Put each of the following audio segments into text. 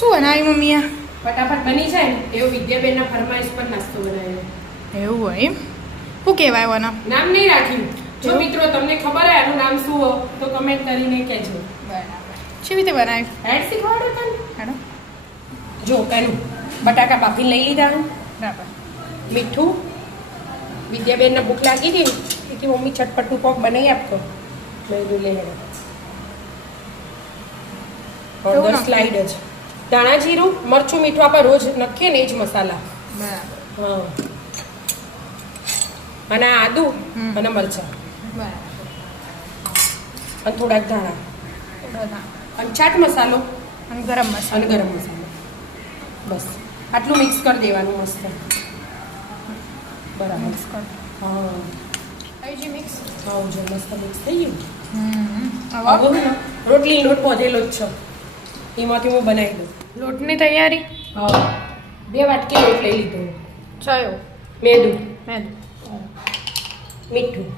શું બનાવી મમ્મીએ? ફટાફટ બની જાય ને એવો વિદ્યાબેનના ફરમાઈશ પર નાસ્તો બનાવ્યો. એવું હોય એમ? શું કહેવાય એના? નામ નહીં રાખ્યું. જો મિત્રો તમને ખબર હોય આનું નામ શું હોય તો કમેન્ટ કરીને કહેજો. બરાબર. કેવી રીતે બનાવ્યું? એડ શીખવાડો તને. હેડો. જો પેલું બટાકા બાફીને લઈ લીધા. બરાબર. મીઠું. વિદ્યાબેનને ભૂખ લાગી હતી કે મમ્મી ચટપટું કોક બનાવી આપતો. મેં કીધું લે હેડો. હળદર સ્લાઈડ જ. ધાણા જીરું મરચું મીઠું આપણે રોજ નાખીએ ને એ જ મસાલા. બરાબર. હા. અને આદુ અને મરચાં બરાબર. અને થોડાક ધાણા અને ચાટ મસાલો અને ગરમ મસાલો. અને ગરમ મસાલો બસ આટલું મિક્સ કરી દેવાનું મસ્ત. બરાબર. મિક્સ કર. હા થઈ ગયું મિક્સ? હા જો મસ્ત મિક્સ થઈ ગયું. હવે રોટલી લોટ પોધેલો જ છે એમાંથી હું બનાવી દઉં. લોટની તૈયારી? હા 2 વાટકી લોટ લઈ લીધો. ચયો મેદું મેદું મીઠું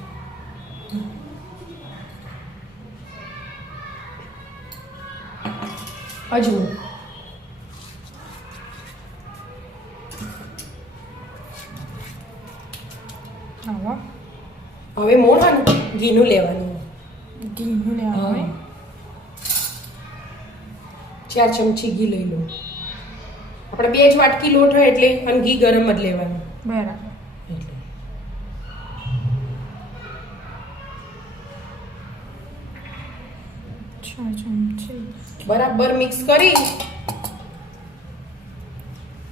અજમો હવે મોણવાનું ઘીનું લેવાનું. ઘીનું લેવાનું. 4 ચમચી ઘી લઈ લો. આપણે 2 જ વાટકી લોટ હોય એટલે અને ઘી ગરમ જ લેવાનું. બરાબર. એટલે બરાબર મિક્સ કરી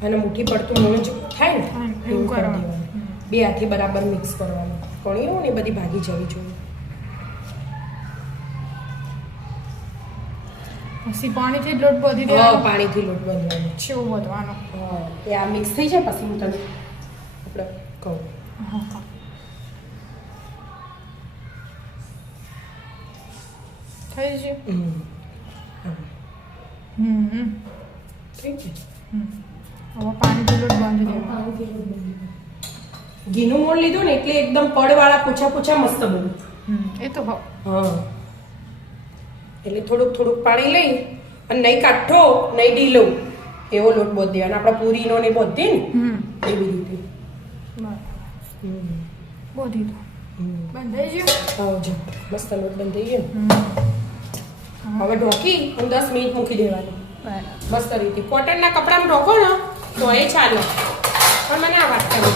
અને મુઠ્ઠી પડતું મોણ જેવું થાય ને એવું કરી દેવાનું. 2 હાથે બરાબર મિક્સ કરવાનું. કણીઓ ને બધી ભાગી જવી જોઈએ. પછી પાણીથી લોટ બાંધી હા દેવાનો. પાણીથી લોટ બાંધવાનો. છેવું બાંધવાનો. હા એ આ મિક્સ થઈ જાય પછી હું તને આપણે કહું. હા હા. થઈ ગયું? થઈ ગયું. હવે પાણીથી લોટ બાંધી દેવાનો. પાણીથી લોટ બાંધવાનો. ઘીનું મોણ લીધું ને એટલે એકદમ પડવાળા પૂછા પૂછા મસ્ત બને. એ તો હા. એટલે થોડુંક થોડુંક પાણી લઈ અને નહીં કાઠો નહીં ઢીલો એવો લોટ બોધ દેવાનો. આપણે પૂરીનો ને બોધીએ ને એવી રીતે. બોધી દો. બંધાઈ ગયું? હા જો મસ્ત લોટ બંધાઈ ગયો. હવે ઢોકી અને 10 મિનિટ મૂકી દેવાનું. બરાબર. મસ્ત રીતે કોટનના કપડામાં ઢોકો ને તો એ ચાલે. પણ મને આ વાત કરી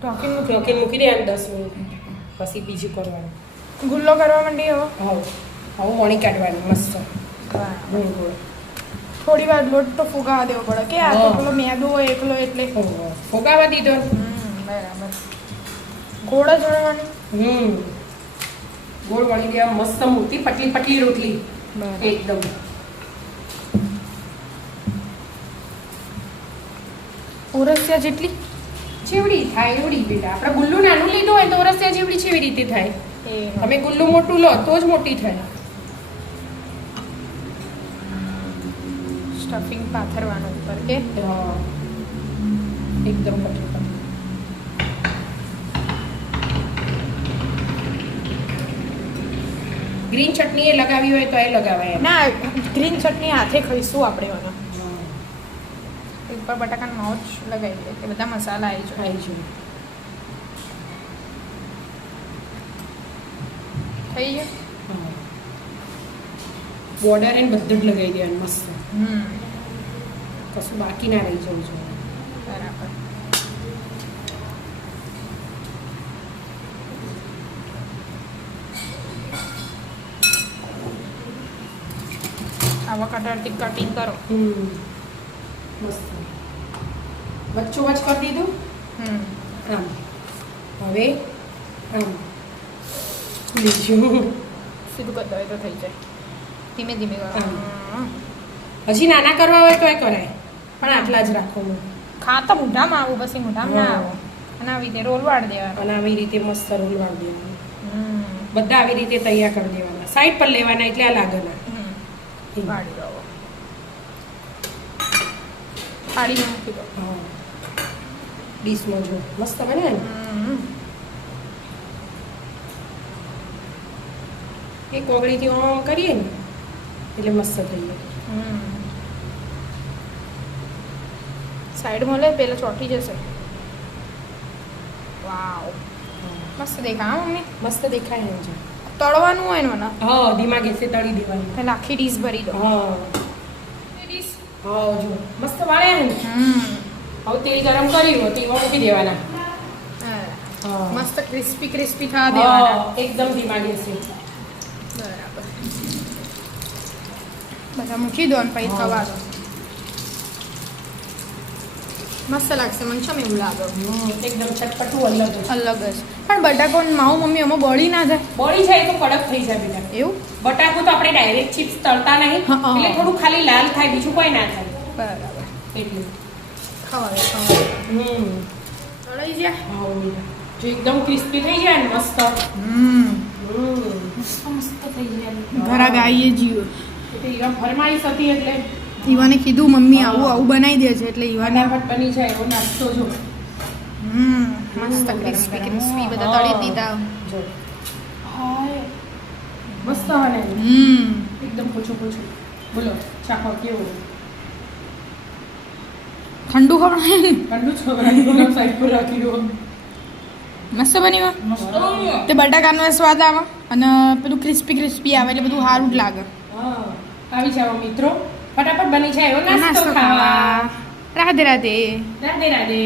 ઢોકીને મૂકી દેવાનું 10 મિનિટ પછી બીજું કરવાનું. ગુલ્લો કરવા માંડી હવે? હવે મોણી કાઢવાની મસ્ત. બરાબર. થોડી વાર લોટ તો ફુગાવા દેવો પડે કે આ તો પેલો મેદો હોય એકલો એટલે ફોગાવા દીધો. બરાબર. ગોળ જ વળવાની? ગોળ વળી ગયા મસ્ત મોટી પતલી પતલી રોટલી એકદમ. ઓરસિયા જેટલી ચેવડી થાય એવડી બેટા. આપણે ગુલ્લું નાનું લીધું હોય તો ઓરસિયા જેવડી ચેવી રીતે થાય? તમે ગુલ્લું મોટું લો તો જ મોટી થાય. સ્ટફિંગ પાથરવાનું ઉપર કે એકદમ પતલી પતલી. ગ્રીન ચટણી એ લગાવી હોય તો એ લગાવાય. ના ગ્રીન ચટણી હાથે ખાઈશું આપણે એનો ઉપર બટાકાનો માવો જ લગાવી દે કે બધા મસાલા આવી જાય. થઈ ગયું? બોર્ડર એને બધું જ લગાવી દેવાનું મસ્ત. કશું બાકી ના રહી જવું જોઈએ. બરાબર. આવા કટરથી કટિંગ કરો. મસ્ત વચ્ચો વચ કરી દીધું. આમ હવે આમ બીજું સીધું કરી દો તો થઈ જાય. ધીમે ધીમે કરો. હજી નાના કરવા હોય તો એ કરાય પણ આટલા જ રાખવાનું. ખાતા મોઢામાં આવું પછી મોઢામાં ના આવો. અને આવી રીતે રોલ વાળી દેવાનો. અને આવી રીતે મસ્ત રોલ વાળી દેવાનું. બધા આવી રીતે તૈયાર કરી દેવાના. સાઈડ પર લેવાના એટલે આ લાગે ના. વાળી દો. થાળીમાં મૂકી દો. ડીશમાં જો મસ્ત બને ને. એ કોગળીથી આમ કરીએ ને એટલે મસ્ત થઈ જાય. સાઈડમાં લે પેલા ચોટી જશે વાવ મસ્ત દેખા હા મમ્મી મસ્ત દેખાય ને છે તળવાનું હોય ને મને હા ધીમા ગેસે તળી દેવાની પેલા આખી ડીશ ભરી દો હા ડીશ હા જો મસ્ત વાળ્યા ને હવે તેલ ગરમ કર્યું તેલમાં મૂકી દેવાના હા મસ્ત ક્રિસ્પી ક્રિસ્પી થવા દેવાના હા એકદમ ધીમા ગેસે બરાબર બધા મૂકી દો અને પછી થવા દો મસ્ત લાગશે મને ચમ એવું લાગે એકદમ ચટપટું અલગ જ અલગ જ પણ બટાકો ને માવું મમ્મી આમાં બળી ના જાય બળી જાય તો કડક થઈ જાય બેટા એવું બટાકું તો આપણે ડાયરેક્ટ ચિપ્સ તળતા નહીં હા. એટલે થોડું ખાલી લાલ થાય બીજું કોઈ ના થાય બરાબર એટલે ખાવા દો તળાઈ જાય હા બેટા જો એકદમ ક્રિસ્પી થઈ જાય ને મસ્ત મસ્ત મસ્ત થઈ જાય ઘરા ગાઈએ જીવ એટલે ઈવા ફરમાઈશ હતી એટલે ઈવાને કીધું મમ્મી આવું આવું બનાવી દેજે એટલે ઈવાને ફટાફટ બની જાય એવો નાસ્તો જો મસ્ત ક્રિસ્પી ક્રિસ્પી બધા તળી દીધા જો હાય મસ્ત બને એકદમ પોચો પોચો બોલો ચાખો કેવો ઠંડુ ખવડાય ઠંડુ છોકરા સાઈડ પર રાખી દો મસ્ત બન્યું મસ્ત તે બટાકાનો સ્વાદ આવે અને પેલું ક્રિસ્પી ક્રિસ્પી આવે એટલે બધું સારું જ લાગે હા આવી જાવ મિત્રો ફટાફટ બની જાય એવો નાસ્તો ખાવા રાધે રાધે રાધે રાધે